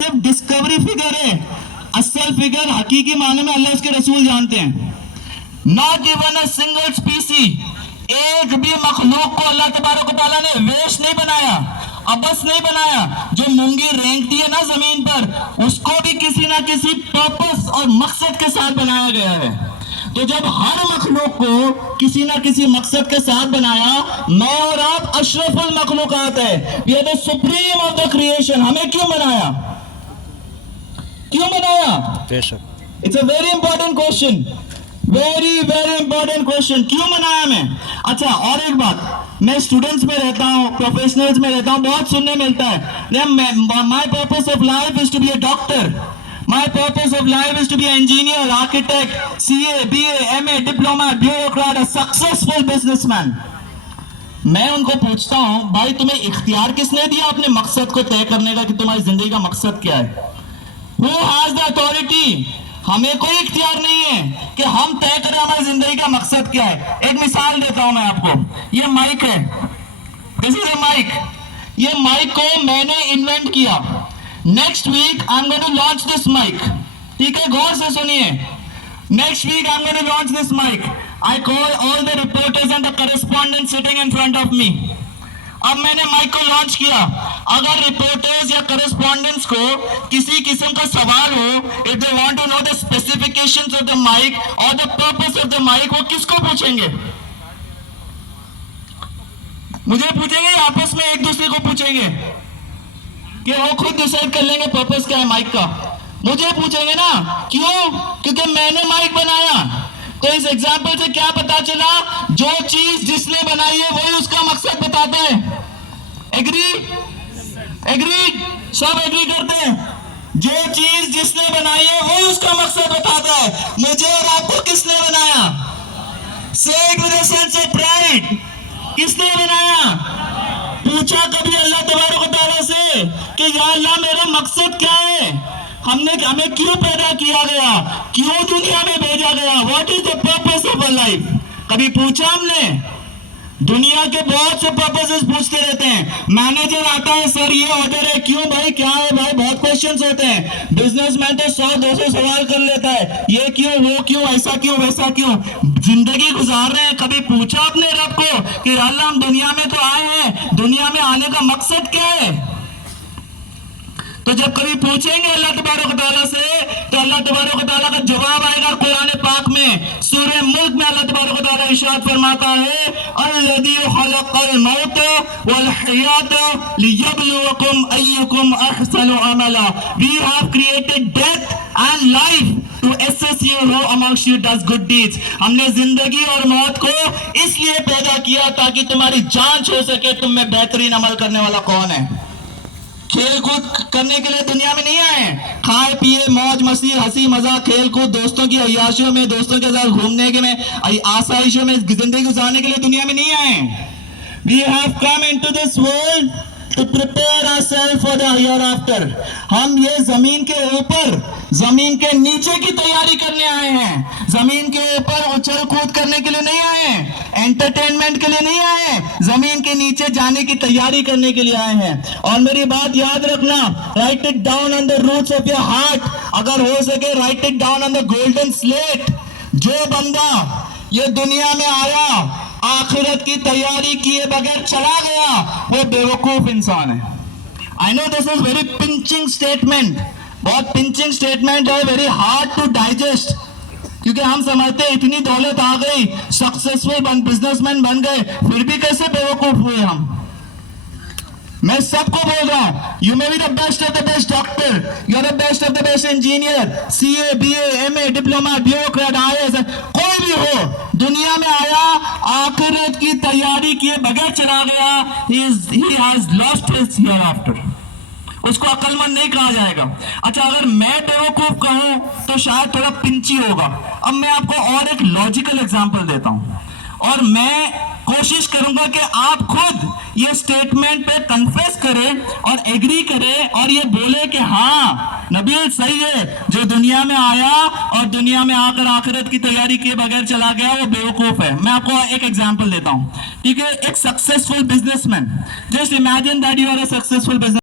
सिर्फ discovery figure है, असल फिगर हकीकी माने में अल्लाह उसके रसूल जानते हैं। नॉट इवन अ सिंगल स्पीसी, एक भी मखलूक को अल्लाह तबारक व तआला ने वेस्ट नहीं बनाया, अबस नहीं बनाया। जो मूंगी रेंगती है ना जमीन पर, उसको भी किसी ना किसी पर्पस और मकसद के साथ बनाया गया है। तो जब हर मखलूक को किसी ना किसी मकसद के साथ बनाया, मैं और आप अशरफुल मखलूकात है, we are the supreme of the creation. हमें क्यों बनाया, क्यों बनाया? It's a very important question, very very important question, क्यों बनाया मैं? अच्छा, और एक बात, मैं स्टूडेंट्स में रहता हूँ, प्रोफेशनल्स में रहता हूँ, बहुत सुनने मिलता है, my purpose of life is to be a doctor, my purpose of life is to be an engineer, architect, CA, BA, MA, diploma, bureaucrat, a successful businessman. मैं उनको पूछता हूं, भाई तुम्हें इख्तियार किसने दिया अपने मकसद को तय करने का कि तुम्हारी जिंदगी का मकसद क्या है? Who has the authority? हमें कोई इख्तियार नहीं है कि हम तय करें हमारी जिंदगी का मकसद क्या है। एक मिसाल देता हूं मैं आपको, ये माइक है, दिस इज अ माइक। ये माइक को मैंने इन्वेंट किया। Next week I am going to launch this mic, ठीक है, गौर से सुनिए। Next week I am going to launch this mic. I call all the reporters and the correspondent sitting in front of me. अब मैंने mic को launch किया, अगर रिपोर्टर्स या करेस्पॉन्डेंट्स को किसी किस्म का सवाल हो, if they want to know the specifications of the mic और the purpose of the mic, वो किसको पूछेंगे? मुझे पूछेंगे या आपस में एक दूसरे को पूछेंगे? कि वो खुद डिसाइड कर लेंगे पर्पस क्या है माइक का? मुझे पूछेंगे ना, क्यों? क्योंकि मैंने माइक बनाया। तो इस एग्जाम्पल से क्या पता चला? जो चीज जिसने बनाई है वही उसका मकसद बताता है। एग्री? एग्री? सब एग्री करते हैं? जो चीज जिसने बनाई है वही उसका मकसद बताता है। मुझे और आपको किसने बनाया? से it with a sense of pride, किसने बनाया? पूछा कभी अल्लाह तबारक व तआला से कि या अल्लाह मेरा मकसद क्या है? हमें क्यों पैदा किया गया, क्यों दुनिया में भेजा गया? What is the purpose of a life? कभी पूछा हमने? दुनिया के बहुत से पर्पसेस पूछते रहते हैं। मैनेजर आता है, सर ये ऑर्डर है, क्यों भाई, क्या है भाई, बहुत क्वेश्चंस होते हैं। बिजनेसमैन तो 100-200 सवाल कर लेता है, ये क्यों, वो क्यों, ऐसा क्यों, वैसा क्यों। जिंदगी गुजार रहे हैं, कभी पूछा अपने रब को कि अल्लाह हम दुनिया में तो आए हैं, दुनिया में आने का मकसद क्या है? तो जब कभी पूछेंगे अल्लाह तबारक व तआला से, तो अल्लाह तबारक व तआला का जवाब आएगा कुरान पाक में। सूरह मुल्क में अल्लाह तबारक व तआला इरशाद फरमाता है, अल्लज़ी खलक़ल मौत वल हयात लियब्लुवकुम अय्युकुम अहसनु अमला। We have created death and life to assess you who amongst you does good deeds. हमने जिंदगी और मौत को इसलिए पैदा किया ताकि तुम्हारी जांच हो सके तुम में बेहतरीन अमल करने वाला कौन है। खेल कूद करने के लिए दुनिया में नहीं आए, खाए पिए मौज मस्ती हंसी मजाक खेल कूद दोस्तों की अय्याशियों में, दोस्तों के साथ घूमने के में, आसाइशों में जिंदगी गुजारने के लिए दुनिया में नहीं आए। We have come into this world to prepare ourselves for the hereafter. हम ये जमीन के ऊपर, जमीन के नीचे की तैयारी करने आए हैं। जमीन के ऊपर उछल कूद करने के लिए नहीं आए हैं, एंटरटेनमेंट के लिए नहीं आए हैं, जमीन के नीचे जाने की तैयारी करने के लिए आए हैं। और मेरी बात याद रखना, write it down on the roots of your heart. अगर हो सके write it down on the golden slate. जो बंदा ये दुनिया में आया, आखिरत की तैयारी किए बगैर चला गया, वो बेवकूफ इंसान है। I know this is very pinching statement, बहुत पिंचिंग स्टेटमेंट है, वेरी हार्ड टू डाइजेस्ट, क्योंकि हम समझते हैं इतनी दौलत आ गई, सक्सेसफुल बिजनेसमैन बन गए, फिर भी कैसे बेवकूफ हुए हम। मैं सबको बोल रहा हूं, you may be the best of the best doctor, you are the best of the best engineer, CA, BA, MA, diploma, bureaucrat, IAS, कोई भी हो, दुनिया में आया, आखिरत की तैयारी किए बगैर चला गया, he has lost his hereafter। उसको अक्लमंद नहीं कहा जाएगा। अच्छा, अगर मैं बेवकूफ कहूं तो शायद थोड़ा पिंची होगा। अब मैं आपको और एक लॉजिकल एग्जांपल देता हूं, और मैं कोशिश करूंगा कि आप खुद ये स्टेटमेंट पे कन्फेस करें और एग्री करें और ये बोले कि हाँ नबील सही है, जो दुनिया में आया और दुनिया में आकर आखिरत की तैयारी किए बगैर चला गया वो बेवकूफ है। मैं आपको एक एग्जांपल देता हूं, ठीक है। एक successful businessman, just imagine that you are a successful business